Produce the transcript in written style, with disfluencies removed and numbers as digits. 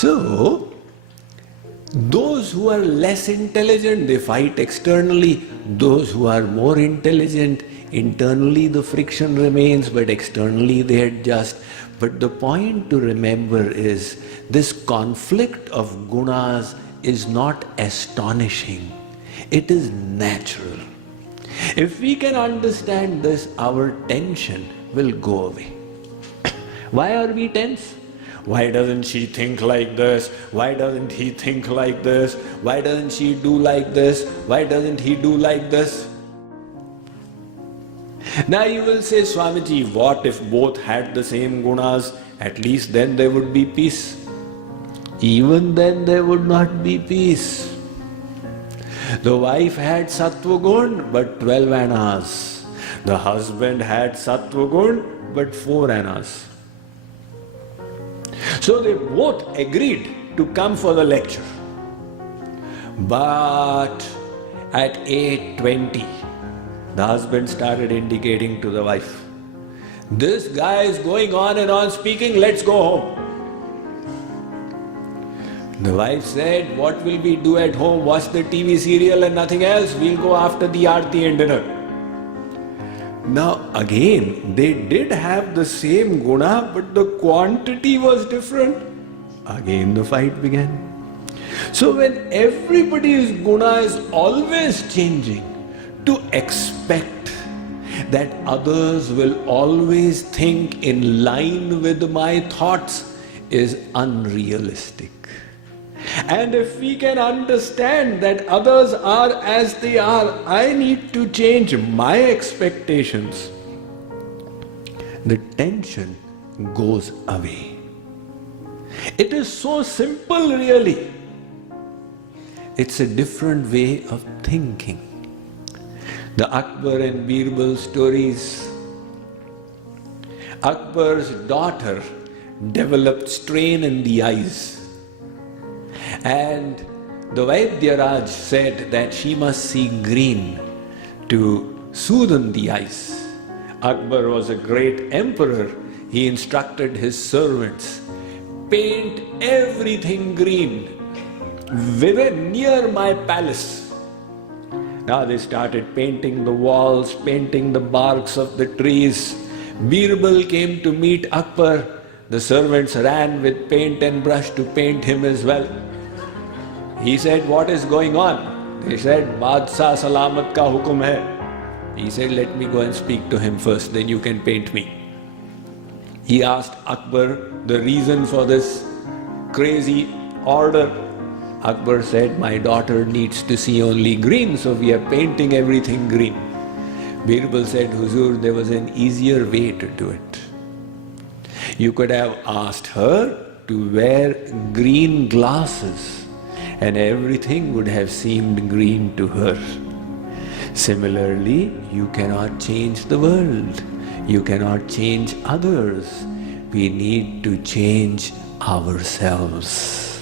So, those who are less intelligent, they fight externally. Those who are more intelligent, internally the friction remains, but externally they adjust. But the point to remember is, this conflict of gunas is not astonishing. It is natural. If we can understand this, our tension will go away. Why are we tense? Why doesn't she think like this? Why doesn't he think like this? Why doesn't she do like this? Why doesn't he do like this? Now you will say, Swamiji, what if both had the same gunas? At least then there would be peace. Even then there would not be peace. The wife had sattva gun but 12 annas. The husband had sattva gun but 4 annas. So they both agreed to come for the lecture. But at 8:20, the husband started indicating to the wife, this guy is going on and on speaking, let's go home. The wife said, what will we do at home? Watch the TV serial and nothing else. We'll go after the aarti and dinner. Now again, they did have the same guna, but the quantity was different. Again the fight began. So when everybody's guna is always changing, to expect that others will always think in line with my thoughts is unrealistic. And if we can understand that others are as they are, I need to change my expectations, the tension goes away. It is so simple, really. It's a different way of thinking. The Akbar and Birbal stories. Akbar's daughter developed strain in the eyes. And the Vaidyaraj said that she must see green to soothe the eyes. Akbar was a great emperor. He instructed his servants, paint everything green within near my palace. Now they started painting the walls, painting the barks of the trees. Birbal came to meet Akbar. The servants ran with paint and brush to paint him as well. He said, what is going on? They said, Badshah Salamat ka hukum hai. He said, let me go and speak to him first, then you can paint me. He asked Akbar the reason for this crazy order. Akbar said, my daughter needs to see only green, so we are painting everything green. Birbal said, Huzur, there was an easier way to do it. You could have asked her to wear green glasses, and everything would have seemed green to her. Similarly, you cannot change the world. You cannot change others. We need to change ourselves.